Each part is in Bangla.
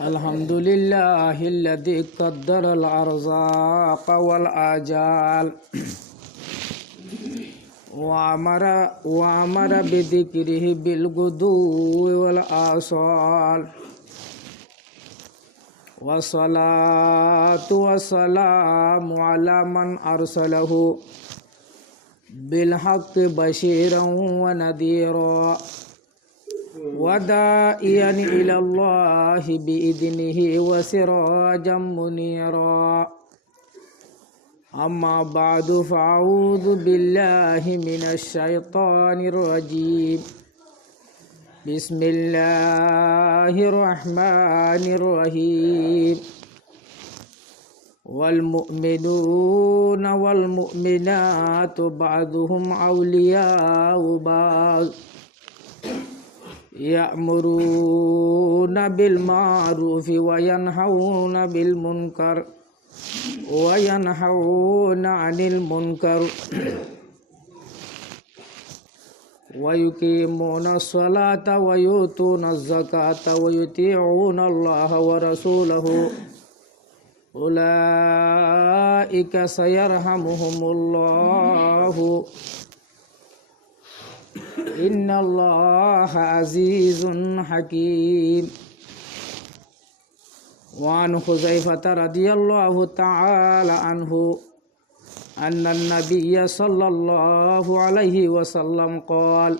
الحمد لله الذي قدر الأرزاق والآجال وأمر بذكره بالغدو والآصال والصلاة والسلام على من أرسله بالحق بشيرا ونذيرا وداعيا إلى الله بإذنه وسراجا منيرا. أما بعد فأعوذ بالله من الشيطان الرجيم. بسم الله الرحمن الرحيم. والمؤمنون والمؤمنات بعضهم أولياء بعض يأمرون بالمعروف وينهون عن المنكر ويقيمون الصلاة ويؤتون الزكاة ويطيعون الله ورسوله أولئك سيرحمهم الله إن الله عزيز حكيم. وعن حذيفة رضي الله تعالى عنه أن النبي صلى الله عليه وسلم قال: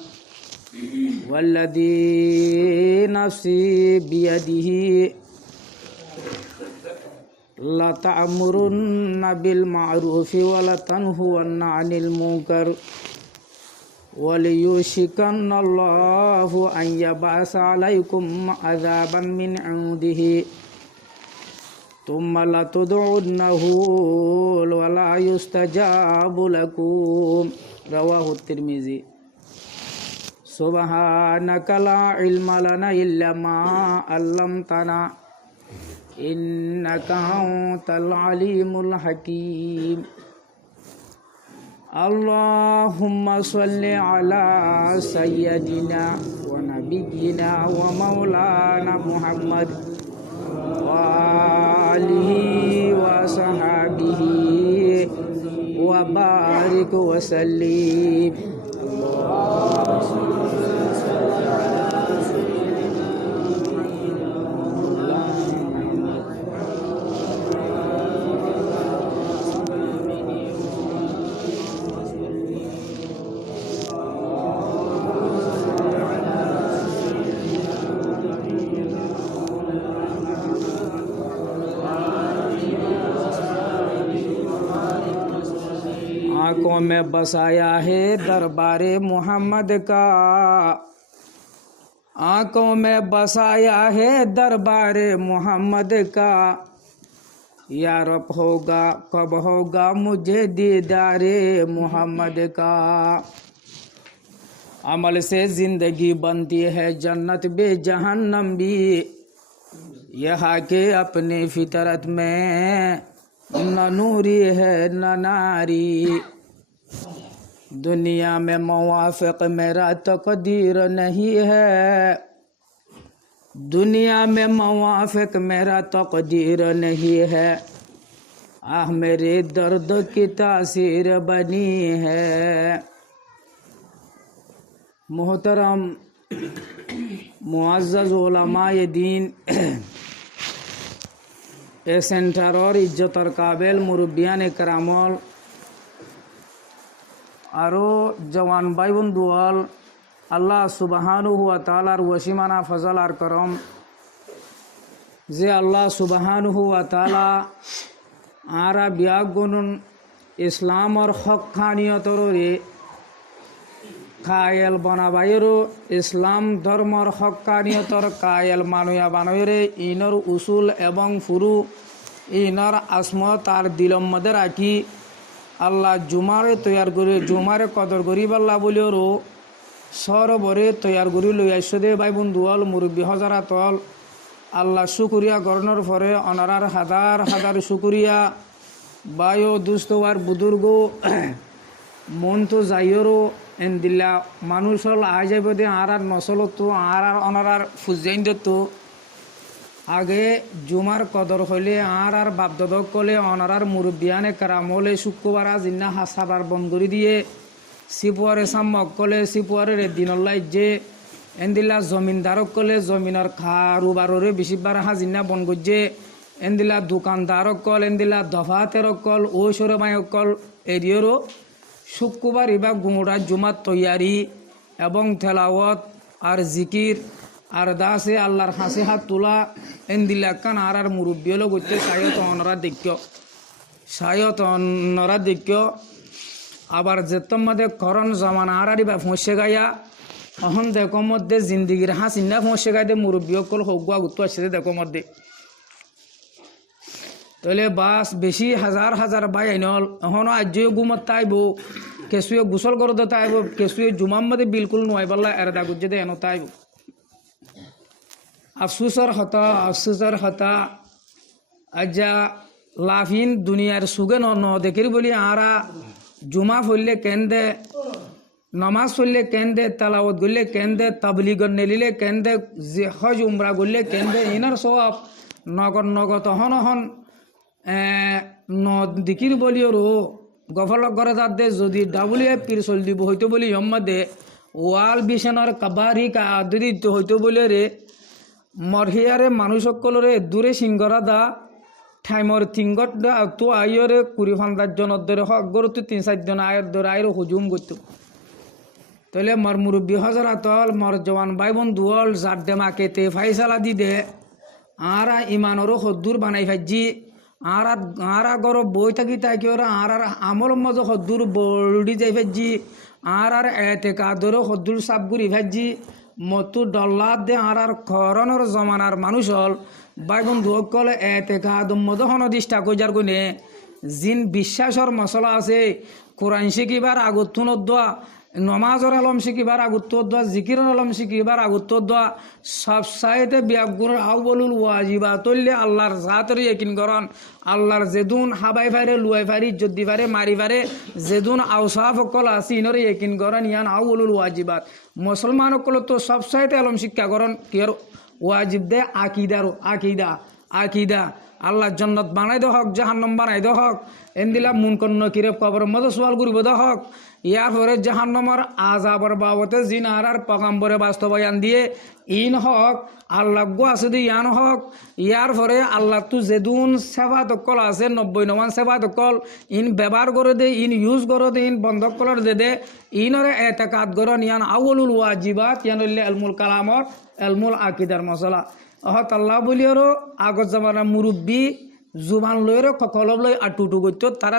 والذي نفسي بيده لتأمرن بالمعروف ولتنهون عن المنكر وليوشكن الله أن يبعث عليكم عذابا من عنده ثم لتدعنه ولا يستجاب لكم. رواه الترمذي. سبحانك لا علم لنا إلا ما علمتنا إنك أنت العليم الحكيم. اللهم صل على سيدنا ونبينا ومولانا محمد وآله وصحبه وبارك وسلم. आँखों में बसाया है दरबारे मोहम्मद का, आँखों में बसाया है दरबारे मोहम्मद का। या रब होगा कब होगा मुझे दीदारे मोहम्मद का। अमल से जिंदगी बनती है जन्नत बे जहन्नम भी, यहाँ के अपनी फितरत में न नूरी है न नारी। दुनिया में मुवाफिक मेरा तकदीर नहीं है, दुनिया में मुवाफिक मेरा तकदीर नहीं है। आह मेरे दर्द की तासीर बनी है। मोहतरम मुअज़्ज़ज़ उलमाए दीन, ए सेंटर और इज्जतर काबिल मुरब्बियान करामल आरो जवान भाई बंधुआल, अल्लाह सुबहानुहु व ताआलार वसीमाना फजल आर करम जे अल्लाह सुबहानुहु व ताआला आरा बियागुनुन इस्लाम और हक खानियतरे कायल बनाबायरो इस्लाम धर्म और हक खानियतर कायल मानुया बानयरे इनर उसूल एवं फुरु इनर आसमत आर दिलम मदे राखी আল্লাহ জুমারে তৈয়ার করে জুমারে কদর গরিব আল্লাহ বলিওরও সরবরে তৈয়ার করি লই আইসো দে ভাই বন্ধুয়াল মুরব্বী হজারাতল আল্লাহ শুকুরিয়া গরনের পরে অনারার হাজার হাজার শুকুরিয়া বায়ো দুস্তওয়ার বুজুর্গ মন তো যাইওরও এন দিল্লা মানুষ হল আই যাইব দে আর নসলত আর অনারার ফুজাইন তো আগে জুমার কদর হইলে আর বাপদাদক কলে অনারার মুরব্বিয়ানে কারাম হলে শুক্রবার জিন্না হাসাবার বন করে দিয়ে সিপুয়ারে সাম্মক কলে সিপুয়ারের দিনল্লাই যে এন্দিলা জমিনদারক কলে জমিনের খারুবাররে বেশিবার হাজিনা বন গজ্জে এন্দিলা দোকানদারক কল এন্দিলা দফাতেরক কল ও সরমায়ক কল এরিয়রও শুক্রবার ইবা গুমরা জুমার তৈয়ারি এবং তেলাওয়াত আর জিকির আর দাসে আল্লাহর হাসি হাত তোলা এন্দিলা কান আর মুরব্বী হলো গইতে সায়ত অনরা দেখ্য আবার যেতম মধ্যে করণ জমানা আর বা ফসে গাইয়া অহন দেখো মধ্যে জিন্দিগির হাসিনা ফসে গাইতে মুরব্বী অকল হগুয়া গুতো আসছে দেখো মধ্যে তাহলে বাস বেশি হাজার হাজার বাই আইনল এখনো আজ্যে গুমত তাইব কেসুয়ে গোসল করতে তাইব কেসুয়ে জুমার মধ্যে বিলকুল নয় পাল্লা এরদা গুজে দে এনো তাইব আফসুসর হতা আজ্জা লাফিন দুনিয়ার সুগে ন দেখি বলি আরা জুমা ফললে কেন্দে নমাজ পড়লে কেন্দে তালাওয়াত গড়লে কেন্দে তাবলিগ নেলিলে কেন্দে হজ উমরা গড়লে কেন্দে ইনার সব নগদ হন হন দিকির বলিওরও গফলক করে যাতে যদি WFP চল দিব হইতো বলি ইম্মাদে ওয়াল বিছানার কাবারি কাদিত হইতো বলে রে মরহিয়ারে মানুষ সকলরে দূরে সিংহরা দা ঠাইমর তিঙ্গত তো আইয়রে কুড়ি ফান্দার জনের ধরে হক গরু তো 3-4 জন আয়ের ধরে আয়ের হুজুম করতো তাহলে মর মুরব্বী হজরাতল মর জওয়ান ভাই বন্ধু হল জাড্ডে মাকেতে ফাইসালা দি দে আরা ইমানরও হদ্দুর বানাই ফাইজি আরা গর বই থাকি তাই কি ওরা আর আমল মজা হদ্দুর বলডি যাই ফাইজি আর এতে কাদরও হদ্দুর সাবগুড়ি ফাইজি মতো ডল্লার দে আর করণর জমানার মানুষ হল ভাই বন্ধু সকল এতে কাদম মতো হনদিষ্ঠা কইজার গুনে জিন বিশ্বাসর মশলা আছে কোরআন শিকিবার আগতুন দোয়া নমাজর আলম শিকিবার আগুত্তর দোয়া জিকিরের আলম শিকিবার আগুত্তর দোয়া সব সাইতে বিয়াগুর আউবলুল ওয়াজিবা তল্লে আল্লাহর জাতের ইকিন করন আল্লাহর যেদুন হাবাই ফারে লুয়াই ফারি যদি ফারে মারি ফারে যেদুন আউসাফ সকল আছে ইনরে ইকিন করন ইয়ান আউবলুল ওয়াজিবাত মুসলমান সকল তো সব সাইতে আলম শিক্ষা করন কিয়র ওয়াজিব দে আকিদা আল্লাহ জন্নত বানাই দে হক জাহান্নাম বানাই দে হক এন্দিলা মুনকন নকিরে কবর মতো সোয়াল করিব দে হক ইয়ার পরে জাহান্নামর আযাবর বাবতে জিনারার পয়গম্বরে বাস্তবায়ন দিয়ে ইন হক আল্লাহ গো আছে দি ইয়ান হক ইয়ার পরে আল্লাহ তু যেদুন সেবা তকল আছে 99 সেবা তকল ইন ব্যবহার করে দে ইন ইউজ করে দে ইন বন্ধ করার দে ইনরে এতেকাদ করন ইয়ান আউলুল ওয়াজিবাত ইয়ান ইলমুল কালামর ইলমুল আকিদার মশলা অহত আল্লাহ বলিয়ারও আগত জামানা মুরব্বী জুবান লইরে কলব লই আটুটু করতো তারা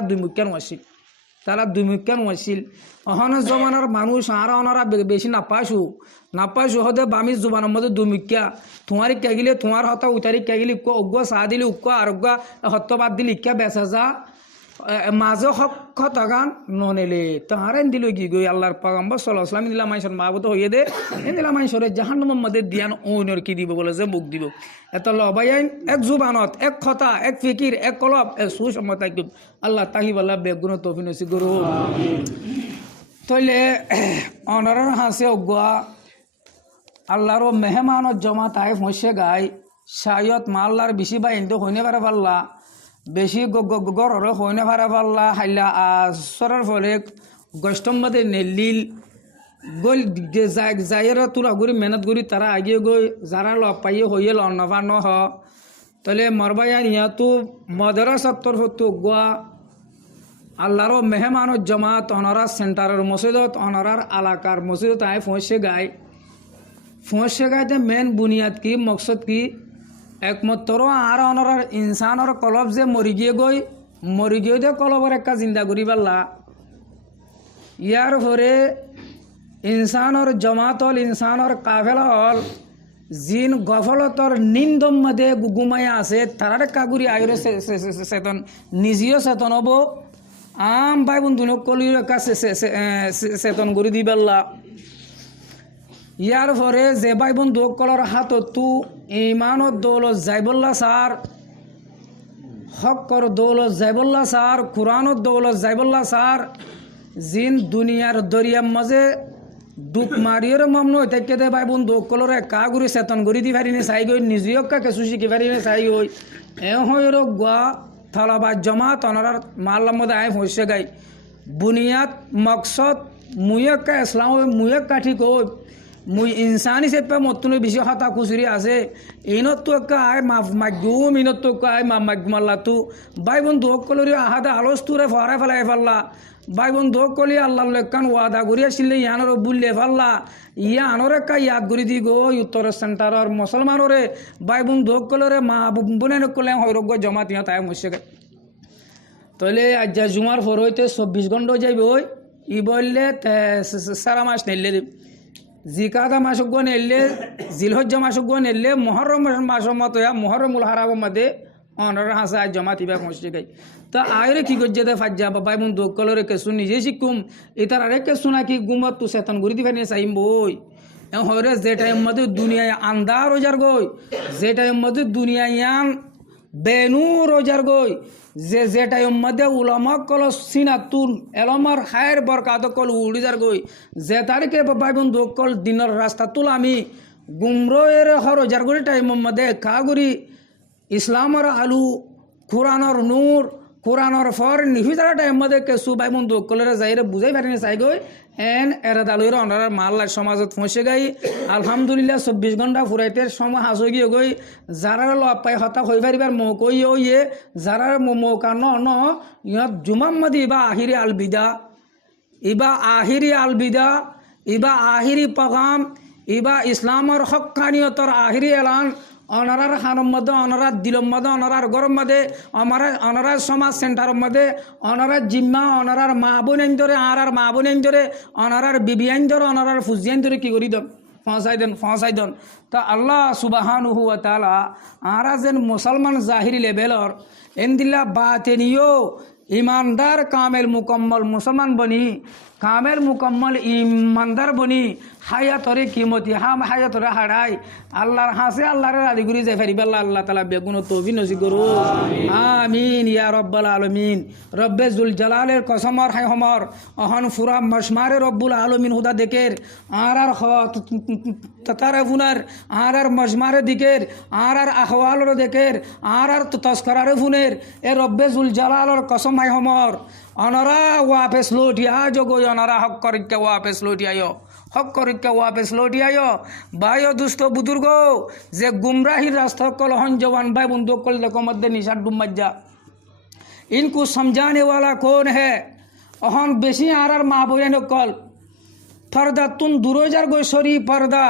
দুই মুখ্যান ওয়াসিল অহন জমানার মানুষ আর ওনারা বেশি নাপাইছু হদে বামি জুবানের মধ্যে দুই মুখ্যা তোমার ইক্কা গিলে তোমার হতা উতারি ইক্কা গিলি অজ্ঞ চাহ দিলি উক্ক আর হত্যবাদ দিলি ইক্কা বেচা যা মাঝে হকান ননেলে তাহারেন দিল কি গই আল্লাহর পয়গম্বর সাল্লাল্লাহু আলাইহি ওয়াসাল্লাম দিলা মাইশর মাহবুত হইয়ে দে দিলা মাইশরে জাহান্নামের মধ্যে দিয়ান ওইনর কি দিব বলে যে মুখ দিব এত লবাইন এক জুবানত এক কথা এক ফিকির এক কলব এক সুসম্মত একদম আল্লাহ তাহি বলা বেগুন তৌফিক নসিব করু তইলে অনারার হাসে অগুয়া আল্লাহর মেহমানত জমাত আই ফসে গাই শায়ত মাল্লার বেশি বা ইন্দো হইনে পারে পাল্লা বেশি গড় হইনে পারে পাল্লা হাইলা আসরের ফলে গষ্টম মধ্যে নেলিল গল যাইরা তুলা ঘুরি মেহনত করি তারা আগিয়ে গই যারা লগ পাইয়ে হইয়ে লন্নফা নহ তাহলে মরবাইয়ান ইয়াতো মাদ্রাসার তরফ তো গোয়া আল্লাহর মেহমানত জমাত অনারা সেন্টারের মসজিদত অনারার এলাকার মসজিদত আয় ফোঁসে গাইতে মেন বুনিয়াদ কি মকসদ কি একমাত্র আর অনারার ইনসানর কলব যে মরি গিয়ে দে কলবর একটা জিন্দা করি পাল্লা ইয়ার পরে ইনসানর জমাত হল ইনসানর কাফেলা হল জিন গফলতর নিন্দম মধ্যে গুমাইয়া আছে তারার কাগুরি আয়ুরে চেতন নিজেও চেতন হব আম ভাই বন্ধু কলির কাছে চেতন করে দিবাল্লা ইয়ার পরে যে ভাই বন্ধু কলর হাতত তু ইমানত দৌলত যাইবল্লা সার হকর দৌলত যাইবল্লা সার কোরআনত দৌলত যাইবল্লা সার জিন দুনিয়ার দরিয়ার মাঝে ডুব মারিওর মামনো তাইকে দে ভাই বন্ধু কলরে কা গুরি চেতন গরি দি পারিনি চাই গই নিজেও কা কেসু শিখি পারিনি চাই গই এ হইর গুয়া থালাবা জমা তনরার মাল্লার মধ্যে আয় হইছে গাই বুনিয়াদ মকসদ মুয়ক্কা ইসলাম মুয়ক কাঠি কই মুই ইনসানি সেপে মতনে বেশি হতা খুচুরি আছে ইনত তো একটা আয় মাগুম ইনত তো আয় মাল্লা তু ভাই বন্ধু কলরি আহাদা আলস্তুরে ফরাই ফেলাই ফেললা ভাই বন্ধু কলি আল্লাহ লেখান ওয়াদা করি আসলে ইয়ানোর বুললে ফেললা ইয়ানোর একটা ইয়াদ করি দি গো উত্তর সেন্টারর মুসলমানরে ভাই বন্ধু কলরে মা বোনে নকলে হইরোগ্য জমা তিয়া তাই মসে গে তাহলে আজ জুমার ফর হইতে 24 ঘন্টা যাইবে ওই ই বললে সারা মাস নেলে জিকাদা মাসক নেলে জিলহজ্জা মাসক নেলে মহরম মাস মতো মহরমুল হারাম মধ্যে অনার হাসা আজ জমা তিবা মসে গাই তা আয়রে কি করছে দে ফাজ্জা বাবাই বন্ধু কলরে কেসু নিজে শিখুম এটার আরে কেসু নাকি গুমত তু সেতন ঘুরি দিবে নিয়ে চাইম বই হরে যে টাইম মধ্যে দুনিয়ায় আন্দার রোজার গই যে টাইম মধ্যে দুনিয়ায় আন বেনু রোজার গই যে টাইম মধ্যে উলামা কল সিনাতুন এলমার হায়ের বরকাত কল উড়িজার গই যে তারিখে বাবাই বন্ধু কল দিনের রাস্তা তুল আমি গুমরোয়ের হরোজার গরি টাইম মধ্যে কাগুরি ইসলামর আলু কোরআনর নূর কোরআনর ফর নিহিতারা টাইম মধ্যে কেসু ভাই বন্ধু কলরে যাইরে বুঝাই পারিনি চাই গই এন এরা দালুর অনার মাল্লার সমাজত ফসে গাই আলহামদুলিল্লাহ 24 ঘন্টা ফুরাইতে সময় হাস গিয়ে গই যারার লপ পাই হতা হই পারিবার মৌ কই ইয়ে যারার মৌকা ন ইয়ত জুমাম্মদি বা আহিরি আলবিদা ইবা আহিরি আলবিদা ইবা আহিরি পগাম ইবা ইসলামর হক্কানিয়তর আহিরি এলান অনারার হানম মধ্যে অনারার দিলম মধ্যে অনারার গরম মধ্যে অনারার সমাজ সেন্টারের মধ্যে অনারার জিম্মা অনারার মা বোন আইন ধরে আর মা বোন আইন ধরে অনারার বিবি আইন ধরে অনারার ফুজি আইন ধরে কি করি দেন ফসাই দেন তা আল্লাহ সুবহানাহু ওয়া তাআলা আরা যেন মুসলমান জাহিরি লেভেলর এন্দিল্লা বাতেনিও ईमानदार कामेल मुकम्मल मुसलमान बनी कामेल मुकम्मल ईमानदार बनी हायातरे कीमती हाम हायातरे हाड़ाई अल्लाहर हासे अल्लाहर राजी गुरी जाय फेरी बेल्ला अल्लाह ताला बेगुन तौफीक नसीब करो आमीन या रब्बल आलमीन रब्बे जुल जलालेर कसमर हाय हमर अहन फुरा मशमारे रब्बुल आलमीन हुदा देखेर आरार ततारे फुनार आरार मशमारे दिकेर आरार अहवालर देखेर आरार तस्करारे फुनेर ए रब्बे जुल जलालेर कसम हाय हमर अनरा वापस लौटिया जो गो अनरा हक करके वापस लौटियायो हक करके वापस लौटियायो भाइयो दुस्तो बुजुर्गो जे गुमराही रास्ता कल हन जवान भाई बंदो कल देखो मध्य निशा डूब मज्जा इनको समझाने वाला कौन है अहन बेसी आरार माँ बोले कल फरदा तुम दुरोजार गो सरी पर्दा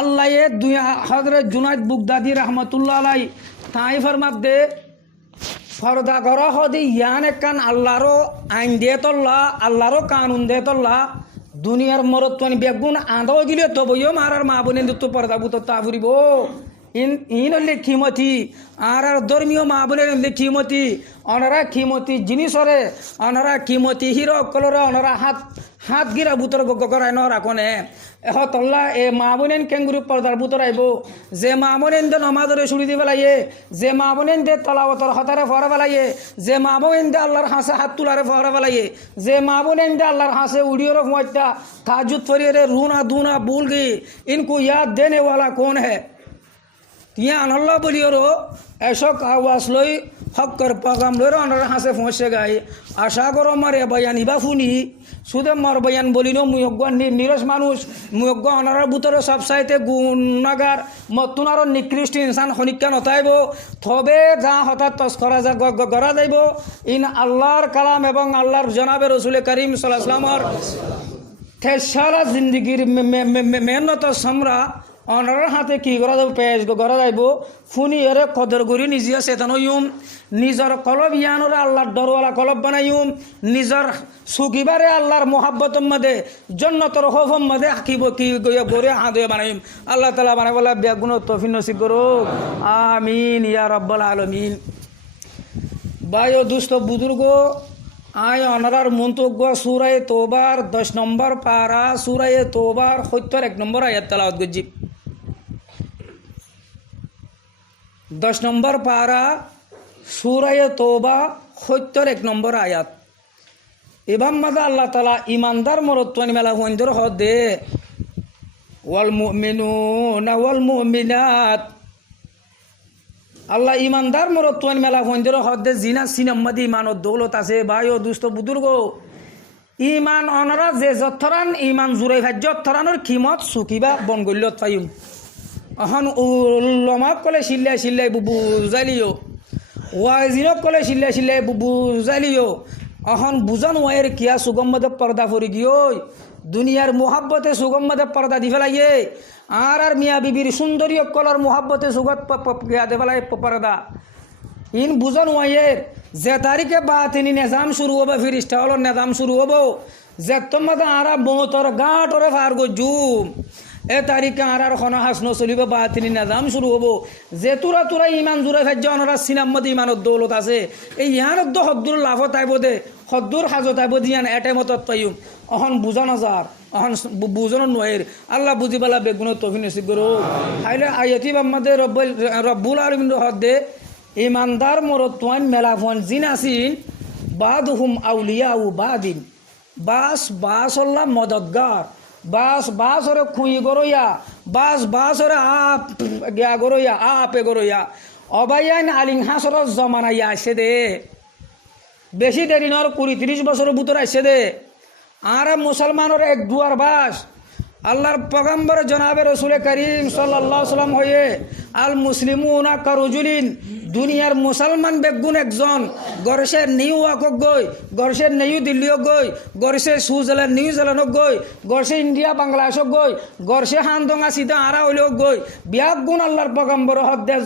अल्लाह ये दुनिया हजरत जुनायद बुगदादी रहमतुल्लाह अलैहि ताई फरमात दे फरदा करा हदी यान कान अल्लाहरो आइन दे तल्ला अल्लाहरो कानून दे तल्ला दुनियार मरत्वानी बेगुन आंधो गिले तो बयो मारार मा बने तो पर्दा बुत ताफुरिबो इन कीमती आरार धर्मीय मा बने कीमती अनरा कीमती जिनिसरे अनरा कीमती हिरो कलरा अनरा हाथ गिरा बुतर गगराय न राखने एह तल्ला ए माबनेन केंगुरु पर्दार बुतर आइबो जे माबनेन दे नमाजरे छुड़ी दिबे लाये जे माबनेन दे तलावतर हतारे फरा लाये जे माबनेन दे अल्लाहर हासे हाथ तुलारे फरा लाये जे माबनेन दे अल्लाहर हासे उड़ियो रे फुआता ताजुद फरिये रूना दूना भूल गई इनको याद देने वाला कौन है तिया अल्लाह बोलियो रो ऐसा आवाज लई हक कर पागाम लो अनर हासे फसे गाय आशा करो मारे बयान इबा फुनी सुदे मार बयान बोलिनो मुयग्ग निरस मानुष मुयग्ग अनर बुतर सब साइते गुनागार मतुनार निकृष्ट इंसान हनिक्का नताइबो तबे जा हठात तस्करा जा गरा जाइबो इन आल्लाहर कालाम एवं आल्लाहर जनाबे रसूल करीम सल्लल्लाहु अलैहि वसल्लम सारा जिंदगीर मेहनत समरा अनर हाथे की करा जाब पेश करा जाइबो फुनी एरे कदर करी निजिया सेतन हइम निजर कलब यानरे आल्लाहर डरवाला कलब बनाइम निजर सुखिबारे आल्लाहर मोहब्बतर मध्य जन्नतर खौफर मध्य आकिब की गोरे हादे बनाइम अल्लाह ताला बानाय बोला बेगुन तौफीक नसीब करो आमीन या रब्बल आलमीन भाइयों दोस्तों बुजुर्गो आय अनरार मंतव्य सूरा तौबार 10 नम्बर पारा सूरा तौबार 71 नम्बर आयत तेलावत करছি 10 नम्बर पारा सूरा तौबा 71 नम्बर आयात এবার মাদা আল্লাহ তালা ইমানদার মরত্বানি মেলা হইন্দর হদ দে ওয়াল মুমিনুনা ওয়াল মুমিনাত আল্লাহ ইমানদার মরত্বান মেলা ফন্দর হদ্দে জিনা সিনাম্মাদি ইমানত দৌলত আছে ভাই ও দুস্থ বুদুর্গ ইমান অনরা যে যথরান ইমান জুরাই ভাজ্য থরানোর খিমত সুকিবা বনগল্যত পাইম অহন উলমাক কলে সিল্লাই সিল্লাই বুবু জালিও ওয়াজিনক কলে সিল্লাই সিল্লাই বুবু জালিও অহন বুজান ওয়ের কিয়া সুগম্মদে পর্দা ফরি গিয়ে দুনিয়ার মোহাব্বতে সুগম্মদে পর্দা দি ফেলাইয়ে আর মিয়া বিবির সুন্দরী কলর মোহাব্বতে সুগত কিয়া দে ফেলাই পর্দা ইন বুজান ওয়ের যে তারিখে বা তিনি নিজাম শুরু হবো ফিরিস্তা হল নিজাম শুরু হবো যে তোমাদের আরা বতর গাঁটরে ফার গজুম এ তারিখে আর খন হাসন চলিব বা তিনি নিজাম শুরু হবো যে তোরা তোরা ইমান জুড়ে খাদ্য অনরা সিনাম্মদ ইমানত দৌলত আছে এই ইহানত হদ্দুর লাভ তাইব দে হদ্দুর হাজত আইব দিয়ান এটাইমতত পাইম অহন বুঝা নাযার অহন বুঝন নয়ের আল্লাহ বুঝি পালা বেগুন তফিন গরু হাইলে আয়াতি আমাদের রব্বুল আলমিন হদ্দে ইমানদার মরত্বান মেলাফন জিন আসিন বাদহুম আউলিয়া উ বাদিন বাস হল্লা মদতগার বাস ওরে খুঁই গরইয়া বাস ওরে আপ গিয়া গরইয়া আপে গরইয়া অবাইয়ান আলিং হাসর জমানাইয়া আসে দে বেশি দেরি নর 20-30 বছরের ভিতরে আসে দে আর মুসলমানের এক দুয়ার বাস আল্লাহর পয়গম্বর জনাবে রসুল করিম সাল্লাল্লাহু আলাইহি সাল্লাম হয়ে আল মুসলিমুনা কারুজুলিন দুনিয়ার মুসলমান বেগুন একজন গরসে নিউ ইয়র্ক গই গরসে নিউ দিল্লিও গই গরসে সুইজারল্যান্ড নিউজিল্যান্ড গই গরসে ইন্ডিয়া বাংলাদেশ গই গরসে হানদঙ্গা সিধা আরা হইলেও গই বিয়াক গুণ আল্লাহর পয়গম্বর হক দেশ